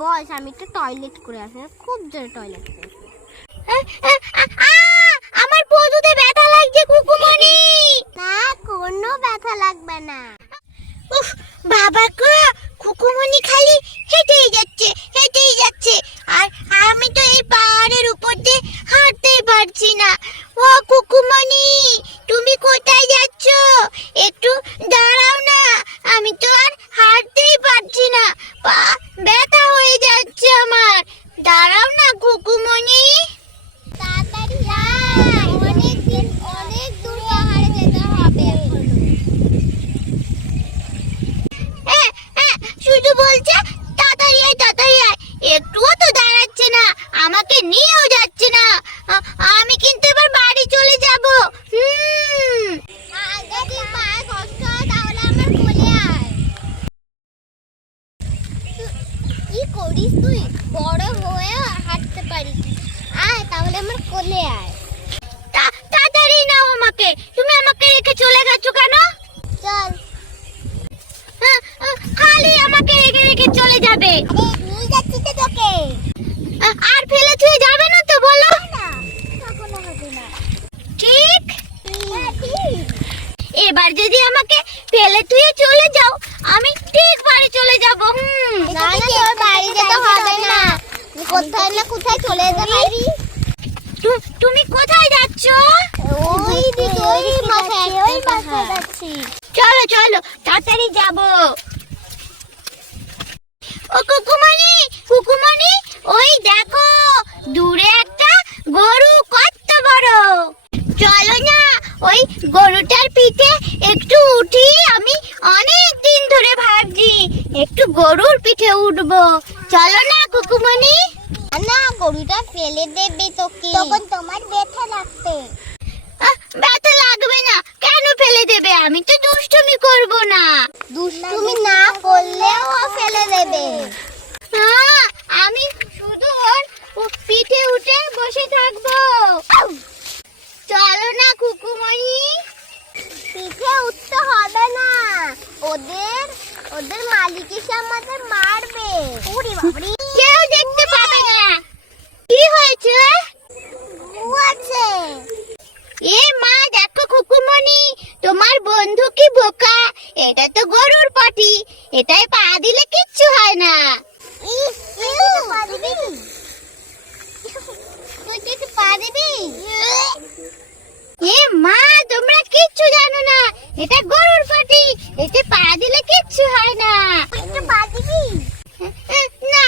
বস, আমি একটু টয়লেট করে আসি, খুব জোরে টয়লেট করেছি। আমার পদুতে ব্যথা লাগছে কুকুমনি। না, কোনো ব্যথা লাগবে না। উফ বাবা গো, কুকুমনি খালি হেঁটেই যাচ্ছে আর আমি তো এই পাহাড়ের উপর দিয়ে হাঁটতেই পারছি না। ও কুকুমনি, তুমি কোথায় যাচ্ছ? একটু দাঁড়াও না, আমি তো আর হাঁটতেই পারছি না, পা ব্যথা হয়ে যাচ্ছে আমার। দাঁড়াও না কুকুমনি। তাড়াতাড়ি আয়, অনেক দূর পাহাড়ে যেতে হবে এখন। শুধু বলছে তাড়াতাড়ি আয়, একটুও তো দাঁড়াচ্ছে না, আমাকে নিয়েও যাচ্ছে না। আমি কিন্তু এবার বাড়ি চলে যাব। যদি পায়ে কষ্ট হয় তাহলে আমার কোলে আয়। কি করিস তুই? বড় হয়ে হাঁটতে পারিস, আয় তাহলে আমার কোলে আয়। তাড়াতাড়ি নাও আমাকে, তুমি আমাকে রেখে চলে গেছো কেন? চল। খালি আমাকে রেখে চলে যাবে? নিয়ে যাচ্ছি তো তোকে। আর ফেলে তুই যাবে না তো বলো? না, কখনো হবে না। ঠিক? ঠিক। এবার যদি আমাকে ফেলে তুই চলে যাও, আমি ঠিক বাড়ি চলে যাব। না না, তোর বাড়ি যেতে হবে না, কোথায় না কোথায় চলে যেতে পারি। তুমি কোথায় যাচ্ছ? ওই দিকে, ওই পাশে যাচ্ছি। চলো তাড়াতাড়ি যাব। ও কুকুমনি, ওই দেখো দূরে একটা গরু, কত বড়। চলো না, ওই গরুটার পিঠে একটু উঠি। আমি অনেক দিন ধরে ভাবছি একটু গরুর পিঠে উঠবো। চলো না কুকুমনি। না, গরুটা ফেলে দেবে তোকে, তখন তোমার ব্যথা লাগবে। ব্যথা লাগবে না, কেন ফেলে দেবে? আমি তো দুষ্টুমি করব না। দুষ্টুমি না করলেও ফেলে দেবে। আমি শুধু ওর পিঠে উঠে বসে থাকবো। চলো না কুকুমনি। পিঠে উঠতে হবে না, ওদের মালিক এসে আমাদের মারবে। ওরে বাবারে, কেউ দেখতে পাবে না। কি হয়েছে? আছে। এ মা, দেখো কুকুমনি, তোমার বন্ধু কি বোকা। এটা তো গরুর পাটি, এটাই পা দিলে কিচ্ছু হয় না। এ মা, তোমরা কিচ্ছু জানো না, এটা গরুর পাটি, এতে পা দিলে কিচ্ছু হয় না। একটু পা দিবি? না,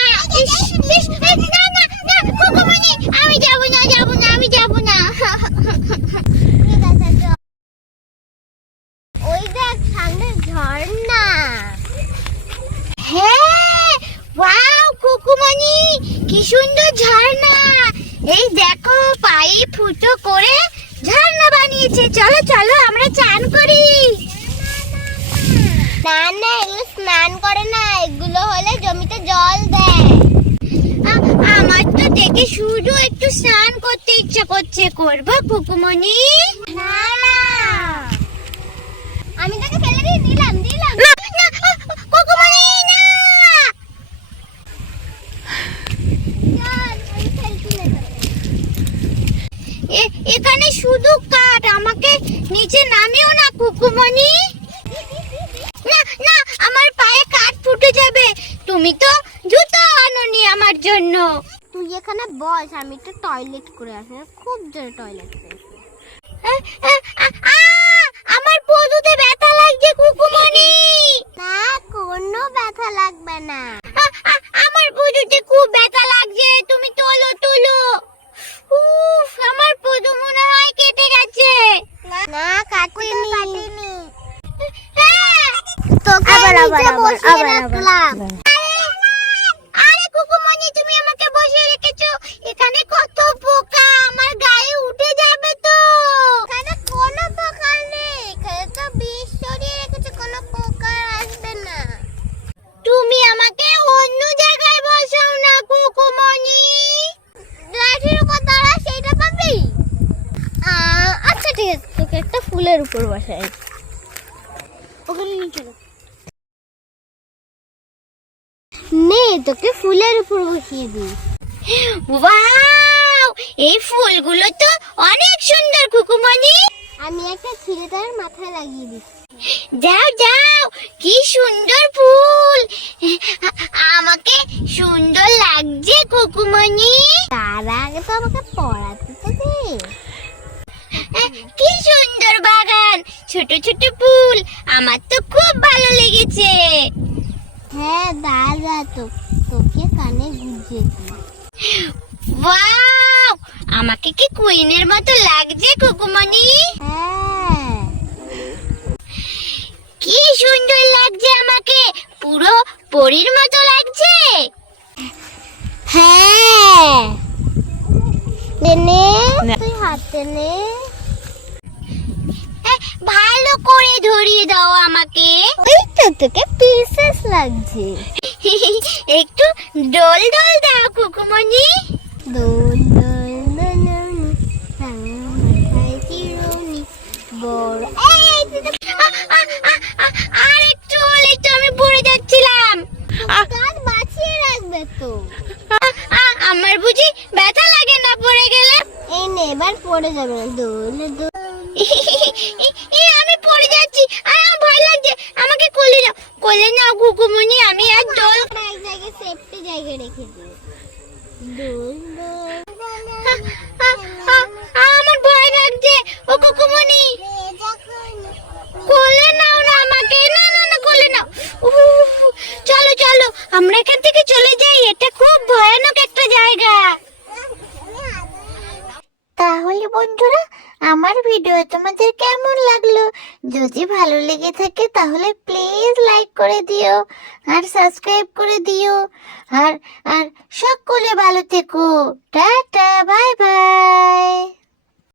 না কুকুমনি, আমি যাব না। ওই দেখ সামনে ঝর্ণা। হ্যাঁ, ওয়াও কুকুমনি, কি সুন্দর ঝর্ণা। এই দেখো পাইপ ফুটো করে ঝর্ণা বানিয়েছে। চলো আমরা চান করি। না, এগুলো স্নান করে না, এগুলো হলে জমিতে জল দেয়। আমার তো দেখে শুধু একটু স্নান করতে ইচ্ছা করছে, করবো কুকুমনি? না, আমি তোকে ফেলে দিলাম। না কুকুমনি, না। এখানে শুধু কাঠ, আমাকে নিচে নামিও না কুকুমনি। না, আমার পায়ে কাঠ ফুটে যাবে। তুমি তো জুতো আনোনি আমার জন্য। তুই এখানে বস, আমি একটু টয়লেট করে আসি, খুব জোরে টয়লেট করেছি। আমার পদুতে ব্যথা লাগছে কুকুমনি। না, কোনো ব্যথা লাগবে না। আমার পদুতে খুব ব্যথা লাগছে, তুমি তোলো। উফ, আমার পদু মনে হয় কেটে গেছে। না, কাটেনি। তোকে নিচে বসিয়ে রাখলাম। আরে কুকুমনি, তুমি আমাকে বসিয়ে রেখেছো, এখানে কত পোকা, আমার গায়ে উঠে যাবে তো। এখানে কোনো পোকা নেই, এখানে তো বিষ ছড়িয়ে রেখেছো, কোনো পোকা আসবে না। তুমি আমাকে অন্য জায়গায় বসাও না কুকুমনি। লাঠির উপর দাঁড়া, সেইটা পাবি। আচ্ছা ঠিক আছে, তোকে একটা ফুলের উপর বসাই। ওখানে নিয়ে চলো। নে, তোকে ফুলের ফুল বসিয়ে দিই। ওয়াও, এই ফুলগুলো তো অনেক সুন্দর কুকুমনি। আমি একটা ছিলেটার মাথায় লাগিয়ে দিচ্ছি। যাও যাও, কি সুন্দর ফুল, আমাকে সুন্দর লাগছে কুকুমনি। তার আগে তো আমাকে পড়াতে তো দে। কি সুন্দর বাগান, ছোট ছোট ফুল, আমার তো খুব ভালো লেগেছে। হ্যাঁ দাদা, তোকে কানে গুঁজে দিই। ওয়াও, আমাকে কি কুইনের মতো লাগছে কুকুমনি? হ্যাঁ, কি সুন্দর লাগছে আমাকে, পুরো পরীর মতো লাগছে। হ্যাঁ, নে তুই হাতে নে, ভালো করে ধরিয়ে দাও আমাকে। ওই তো তোকে প্রিন্সেস লাগছে। একটু ডোল ডোল দাও কুকুমনি। ডোল ডোল দোলনি, মাথায় চিরুনি বড়। আর একটু হলে তো আমি পড়ে যাচ্ছিলাম। কাঁধ বাঁচিয়ে রাখবে তো। আমার বুঝি ব্যথা লাগে না পড়ে গেলে? এই নে, এবার পড়ে যাবে না। দোল দোল। আমি পড়ে যাচ্ছি, আমার ভয় লাগছে, আমাকে কোলে নাও, কোলে নাও কুকুমনি। আমি আর দোল এক জায়গায় সেফটি জায়গায় রেখে দিই। দোল দোল। আমার ভয় লাগছে ও কুকুমনি, কোলে নাও না আমাকে। না না না, কোলে নাও। চলো চলো, আমরা এখান থেকে চলে যাই, এটা খুব ভয়ানক একটা জায়গা। তাহলে বন্ধুরা, আমার ভিডিও তোমাদের কেমন লাগলো? যদি ভালো লেগে থাকে তাহলে প্লিজ লাইক করে দিও আর সাবস্ক্রাইব করে দিও। আর আর সকলে ভালো থেকো। Tata, bye bye.